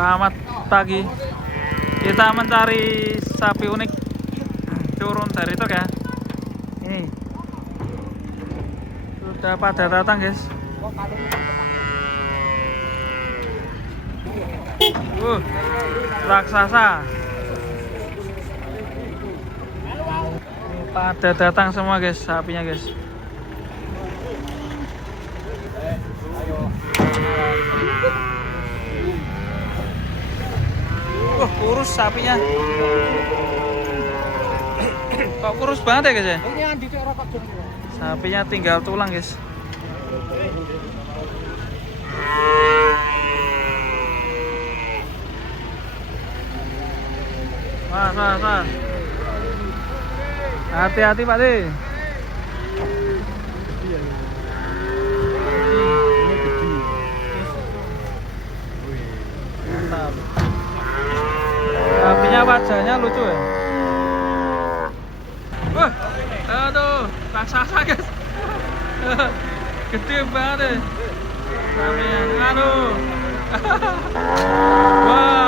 Selamat pagi. Kita mencari sapi unik turun dari truk ya. Ini sudah pada datang guys. Raksasa. Ini pada datang semua guys, sapinya guys. Kurus sapinya. Kok kurus banget ya guys ya? Sapinya tinggal tulang guys. Mas. Hati-hati Pak De. Mantap. Sapinya wajahnya lucu ya. Aduh, raksasa guys. Gede banget deh. Sapinya, aduh. Wah.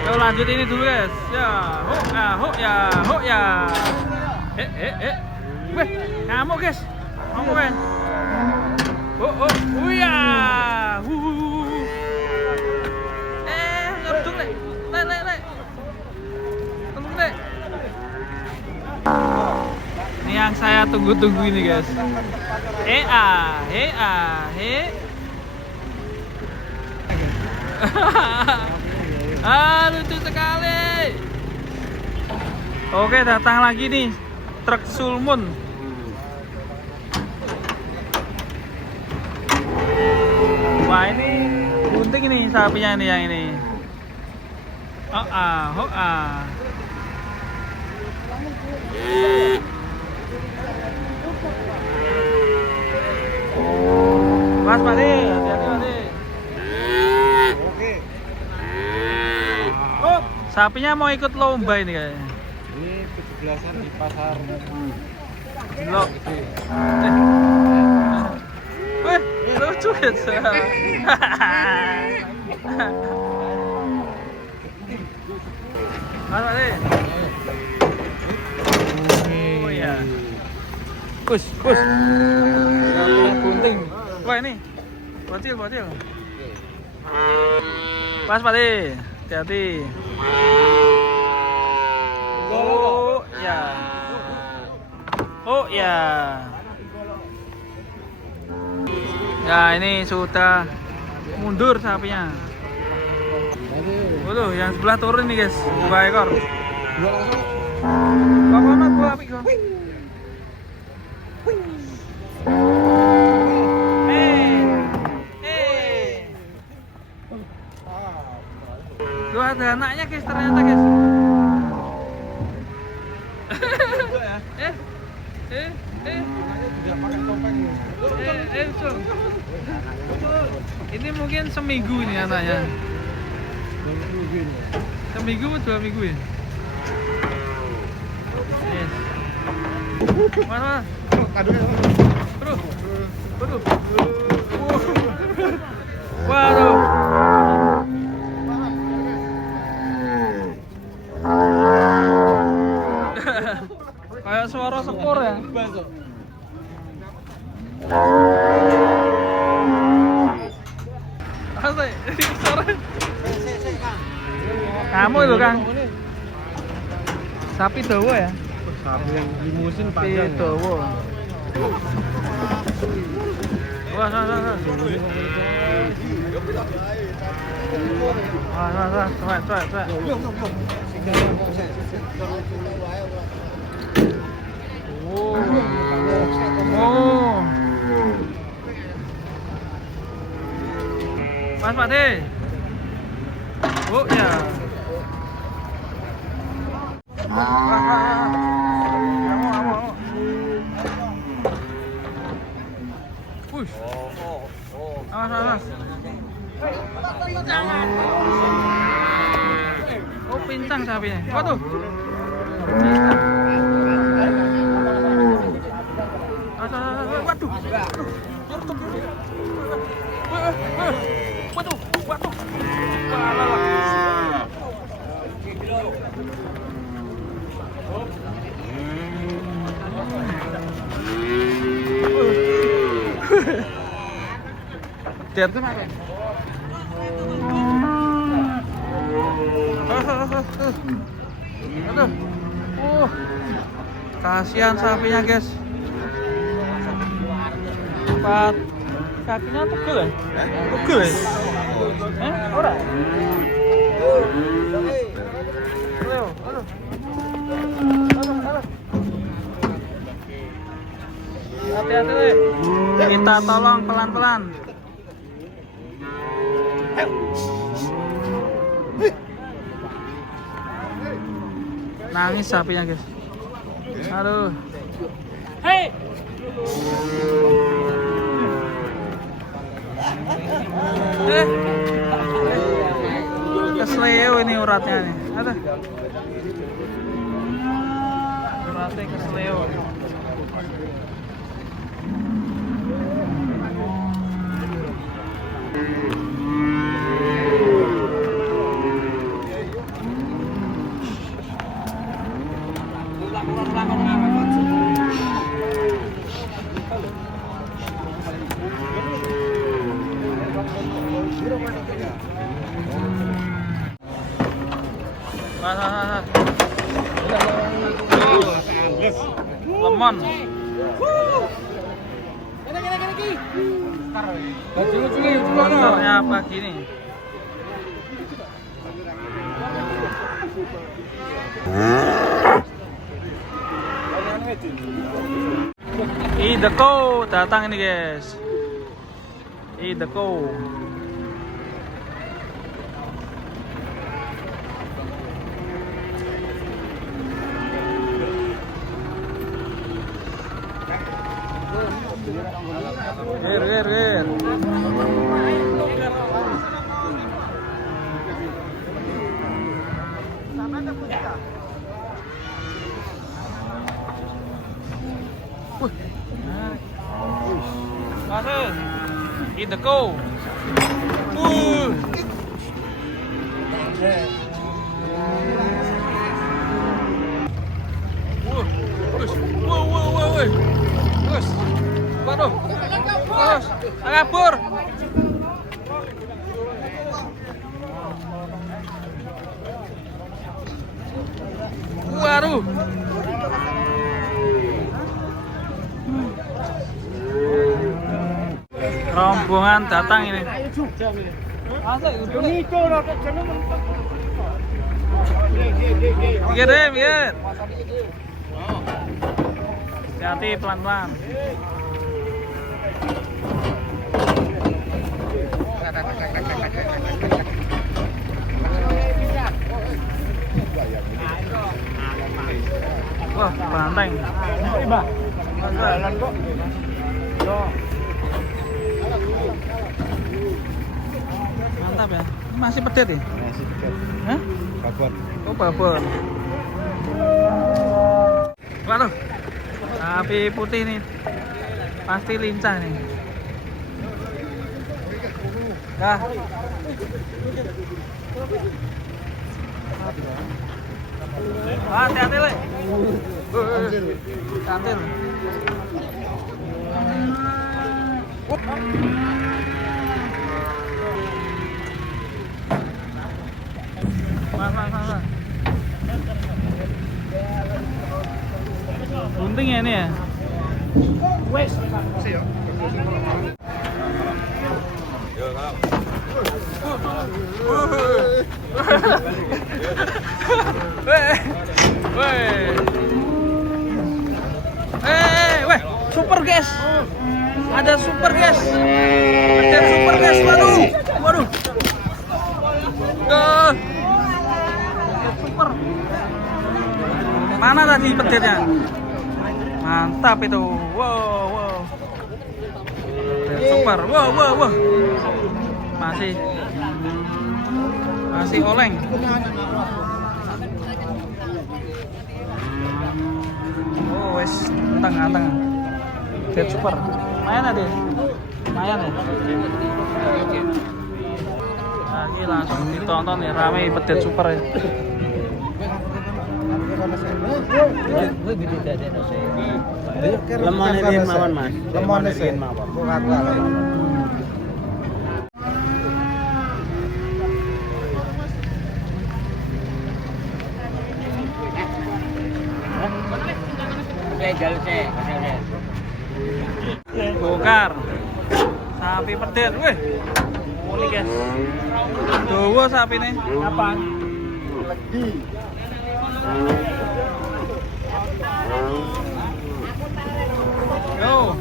Yuk lanjut ini dulu guys. Ya, ho ya. Weh, ngamuk guys. Ngamuk kan. Ya. Ngebduk le. Tunggu le. Ini yang saya tunggu-tunggu ini guys. Lucu sekali. Oke, datang lagi nih truk Sulmun. Wah, ini bunting ini sapinya ini yang ini. Mas Pak De, hati-hati Pak De. Oke. Sapinya mau ikut lomba ini kayaknya. Ini 17-an di pasar. Blok. Lucu guys. Mas Pak De. Oh iya. Kus. Sapinya bunting. Wah ini. Bocil. Pas Pak De. Hati-hati. Oh ya. Ya ini sudah mundur sapinya. Yang sebelah turun nih guys, 2 ekor. Pokoknya 2 api kok. Ada anaknya guys ternyata guys. Ini mungkin seminggu ini anaknya. Seminggu atau 2 minggu ya? Yes. Mana? Waduh. Kayak suara skor ya. Asli, suara. Kamu itu Kang. Sapi dawa ya? Sapi yang limusin panjang. Sapi dawa. Wah, coba. Mas Pak De. Ya. Awas. Oh, pincang sapinya. Waduh. Waduh. Lihat. Aduh. Kasihan sapinya, guys. Empat kakinya tegel ya? Tegel ya? Ora? Leo, aduh. Hati-hati, Le. Kita tolong pelan-pelan. Nangis sapinya, guys. Aduh. Hei. Kesleo ini uratnya nih. Ada. Uratnya kesleo. Lemon. Motornya pagi nih. Ideko datang ini, guys. Ideko. Ger. Masuk. Ideko. Waduh. Kabur. Waduh. Rombongan datang ini. Mikir. Hati-hati, pelan-pelan. Wah, banteng. Mantap ya. Ini masih pedet ya? Masih dekat. Hah? Babon. Oh, babon. Waduh. Sapi putih nih. Pasti lincah nih. Dah. Hati-hati, Le. Cantil. Mas. Bunting ya ini ya? Wes. Weh, super guys. Ada super guys. Ada super guys. Waduh. Super. Mana tadi petirnya? Mantap itu. Wow. Super. Wow. Masih oleng. Oh, wes anteng. Dead super. Lumayan ada. Lumayan ya. Nah, ini langsung ditonton ya, rame pedet super ya. Lemon irin mawon, Mas. Lemon irin irin mawon. Bongkar. Sapi pedet, wih. Unik guys. Dawa sapi nih. Kapan? Lagi. Yo.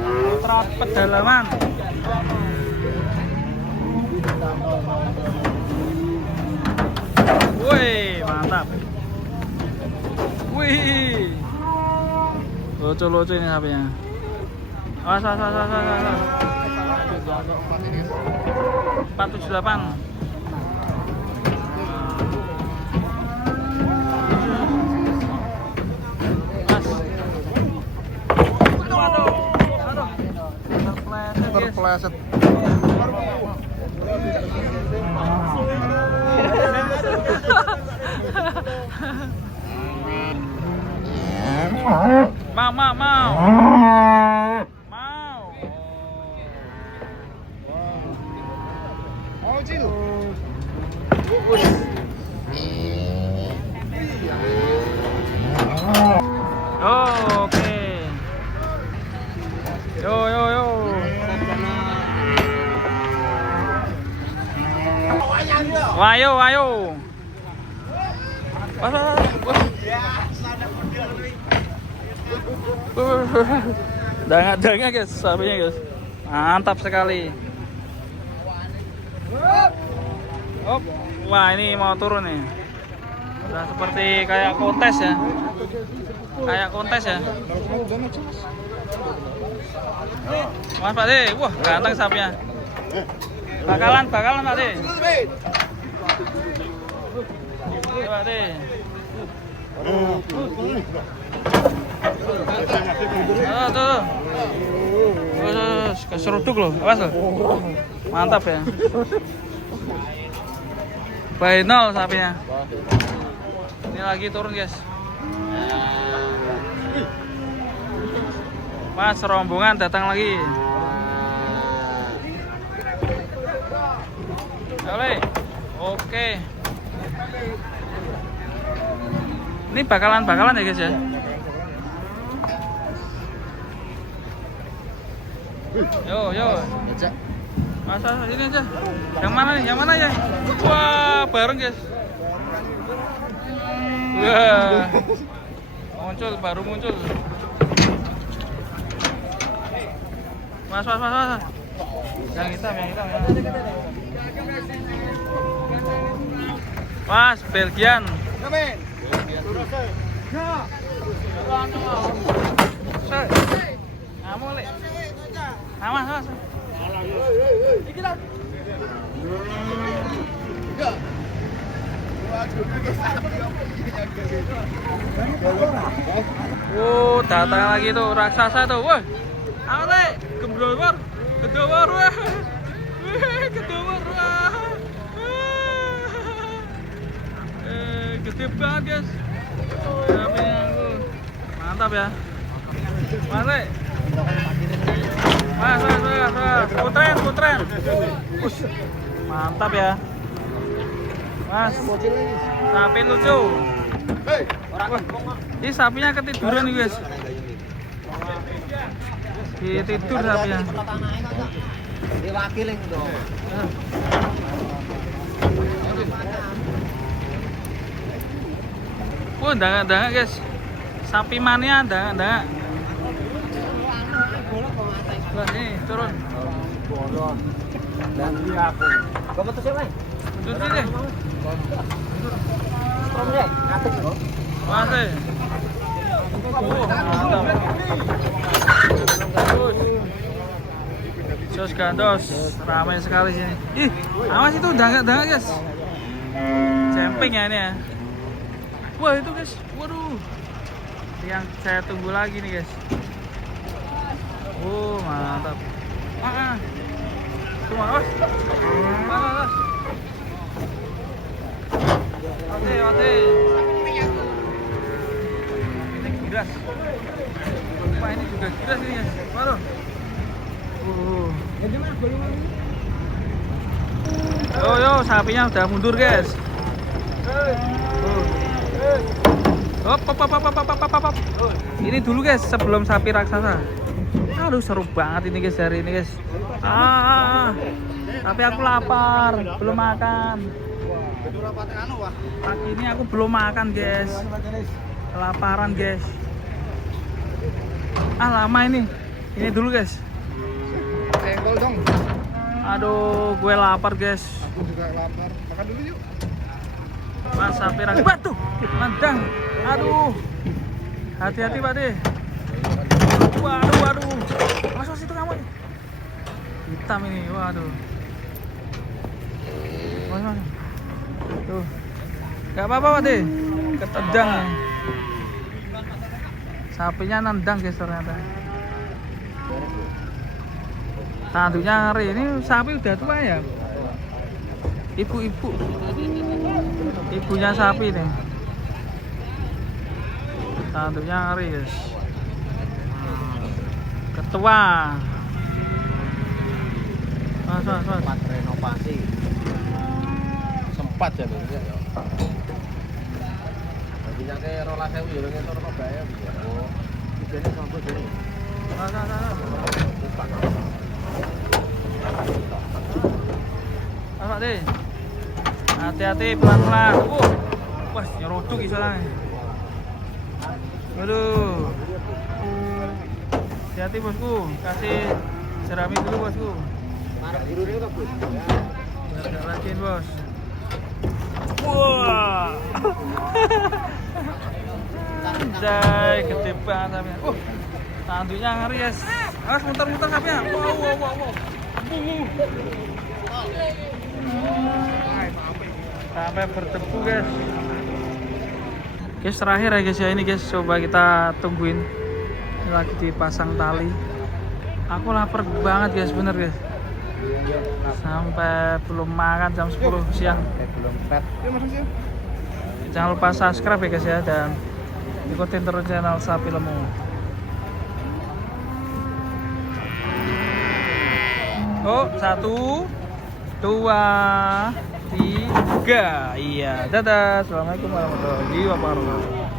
Putra pedalaman. Wih, mantap. Wih. Lucu-lucu ini sapinya. Awas, awas, awas, awas, awas. 478. Mas. Waduh. Aduh. Terpleset. Mau. Mau. Oh, oke. Yo. Wayo. Danga guys, sapinya guys. Mantap sekali. Op. Wah, ini mau turun nih. Udah seperti kayak kontes ya. Mas Pak De, wah ganteng sapinya. Bakalan Pak De. Pak De. Tuh. Keseruduk loh, awas loh. Mantap ya. Final sapinya. Ini lagi turun guys. Mas rombongan datang lagi. Oke. Ini bakalan ya guys ya. Yo. Mas sini aja. Yang mana ya? Wah, bareng guys. Wah. Baru muncul. Mas. Yang hitam ya. Mas, Belgian. Awas. Datang lagi tuh raksasa tuh. Wah. Ale, gedowar. Wah. Gedowar. Wah. Gede banget, guys. Mantap ya. Mas. Putren. Mantap ya. Mas. Sapi lucu. Wah, ini sapinya ketiduran nih guys. Tidur sapinya. Diwakilin dong. Wah, danga guys. Sapi mania danga. Wah, nih turun. Dan dia aku. Kamu tuh siapa? Duduk deh. Stromnya, ngatek kok. Masih. Mantap. Jos gandos, ramai sekali sini. Ih, awas itu danga guys. Camping ya ini ya. Wah itu guys, waduh. Yang saya tunggu lagi nih guys. Mantap. Cuma awas. Mati. Ini giras. Wah ini juga gila sih guys. Waduh. Yo sapinya udah mundur guys. Hop. Ini dulu guys sebelum sapi raksasa. Aduh seru banget ini guys hari ini guys. Tapi aku lapar, belum makan. Pagi ini aku belum makan guys. Kelaparan guys. Lama ini. Ini dulu guys. Engkol dong. Aduh, gue lapar guys. Aku juga lapar. Makan dulu yuk. Mas sapi raksasa. Batu, mandang. Aduh. Hati-hati Pak De. Waduh. Masuk situ kamu. Hitam ini, waduh. Masuk. Tuh. Gak apa-apa Pak De. Ketendang. Sapinya nendang guys ternyata. Tanduknya ngeri. Ini sapi udah tua ya. Ibu-ibu. Ibunya sapi nih. Tanduknya ngeri guys. Ketua. Mas. Sempat renovasi. Sempat ya lho. Jadi nyake 12.000 ya ngetor kok bayar ya. Oh. Jadi sampai jadi. Pak De. Hati-hati pelan-pelan. Wah, nyeroduk isolanya. Waduh. Hati-hati bosku, kasih jerami dulu bosku. Marah biru ini kok, Bos. Biar gak rajin bos. Wah. Anjay, gede banget sapinya. Tanduknya ngeri guys. Awas muter-muter sapinya. Wow. Sampai berdebu guys. Guys terakhir ya guys ya ini guys, coba kita tungguin. Ini lagi dipasang tali. Aku lapar banget guys, bener guys. Sampai belum makan jam 10 siang. Belum pet. Yuk masuk sih. Jangan lupa subscribe ya guys ya, dan ikutin terus channel Sapi Lemu. Oh, 1, 2, 3. Iya, dadah. Assalamualaikum warahmatullahi wabarakatuh.